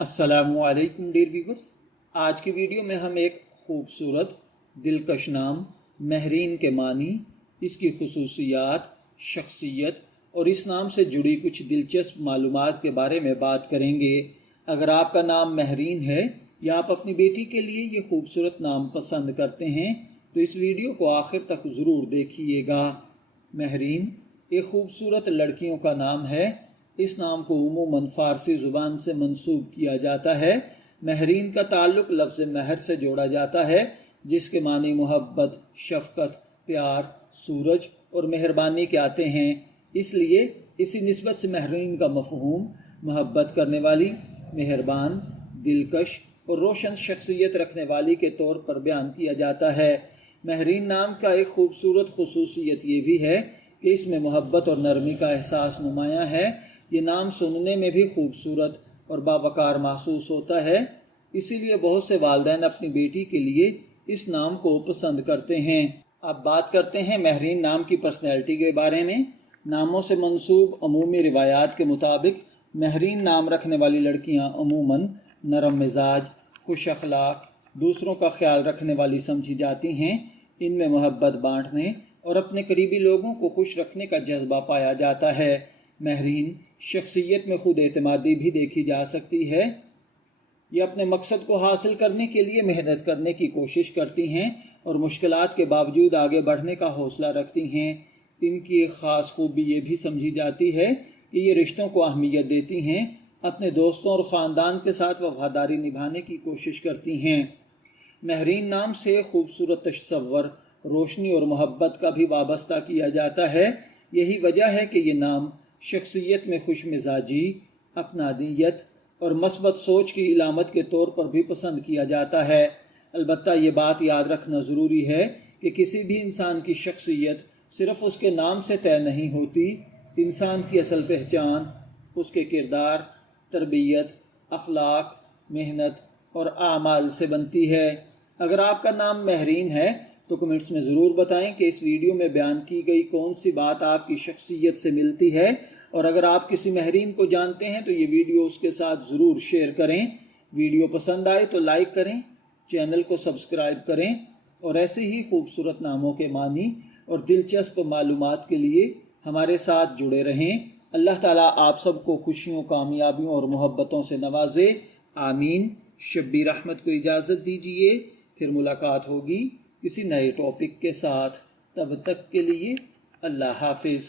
अस्सलामुअलैकुम dear viewers. आज की वीडियो में हम एक खूबसूरत दिलकश नाम महरीन के मानी, इसकी खुसूसियात, शख्सियत और इस नाम से जुड़ी कुछ दिलचस्प मालूमात के बारे में बात करेंगे। अगर आपका नाम महरीन है या आप अपनी बेटी के लिए ये खूबसूरत नाम पसंद करते हैं तो इस वीडियो को आखिर तक ज़रूर देखिएगा। महरीन एक खूबसूरत लड़कियों का नाम है। इस नाम को उमूमन फ़ारसी ज़ुबान से मंसूब किया जाता है। महरीन का ताल्लुक़ लफ्ज़ महर से जोड़ा जाता है, जिसके मानी मोहब्बत, शफ़क़त, प्यार, सूरज और मेहरबानी के आते हैं। इसलिए इसी निस्बत से महरीन का मफ़हूम मोहब्बत करने वाली, मेहरबान, दिलकश और रोशन शख्सियत रखने वाली के तौर पर बयान किया जाता है। महरीन नाम का एक खूबसूरत खुसूसियत ये भी है कि इसमें मोहब्बत और नरमी का एहसास नुमायाँ है। ये नाम सुनने में भी खूबसूरत और बावकार महसूस होता है, इसीलिए बहुत से वालिदैन अपनी बेटी के लिए इस नाम को पसंद करते हैं। अब बात करते हैं महरीन नाम की पर्सनैलिटी के बारे में। नामों से मंसूब अमूमी रिवायात के मुताबिक महरीन नाम रखने वाली लड़कियां अमूमन नरम मिजाज, खुश अखलाक, दूसरों का ख्याल रखने वाली समझी जाती हैं। इनमें मोहब्बत बांटने और अपने करीबी लोगों को खुश रखने का जज्बा पाया जाता है। महरीन शख्सियत में खुद एतमादी भी देखी जा सकती है। ये अपने मकसद को हासिल करने के लिए मेहनत करने की कोशिश करती हैं और मुश्किलात के बावजूद आगे बढ़ने का हौसला रखती हैं। इनकी एक ख़ास खूबी ये भी समझी जाती है कि ये रिश्तों को अहमियत देती हैं, अपने दोस्तों और ख़ानदान के साथ वफादारी निभाने की कोशिश करती हैं। महरीन नाम से खूबसूरत तस्वर, रोशनी और मोहब्बत का भी वाबस्ता किया जाता है। यही वजह है कि ये नाम शख्सियत में खुश मिजाजी, अपनादियत और मस्बत सोच की इलामत के तौर पर भी पसंद किया जाता है। अलबत्ता ये बात याद रखना ज़रूरी है कि किसी भी इंसान की शख्सियत सिर्फ़ उसके नाम से तय नहीं होती। इंसान की असल पहचान उसके किरदार, तरबियत, अखलाक, मेहनत और आमाल से बनती है। अगर आपका नाम महरीन है तो कमेंट्स में ज़रूर बताएं कि इस वीडियो में बयान की गई कौन सी बात आपकी शख्सियत से मिलती है, और अगर आप किसी महरीन को जानते हैं तो ये वीडियो उसके साथ ज़रूर शेयर करें। वीडियो पसंद आए तो लाइक करें, चैनल को सब्सक्राइब करें और ऐसे ही खूबसूरत नामों के मानी और दिलचस्प मालूमात के लिए हमारे साथ जुड़े रहें। अल्लाह ताला आप सबको खुशियों, कामयाबियों और मोहब्बतों से नवाजे। आमीन। शब्बीर अहमद को इजाज़त दीजिए, फिर मुलाकात होगी किसी नए टॉपिक के साथ। तब तक के लिए अल्लाह हाफिज़।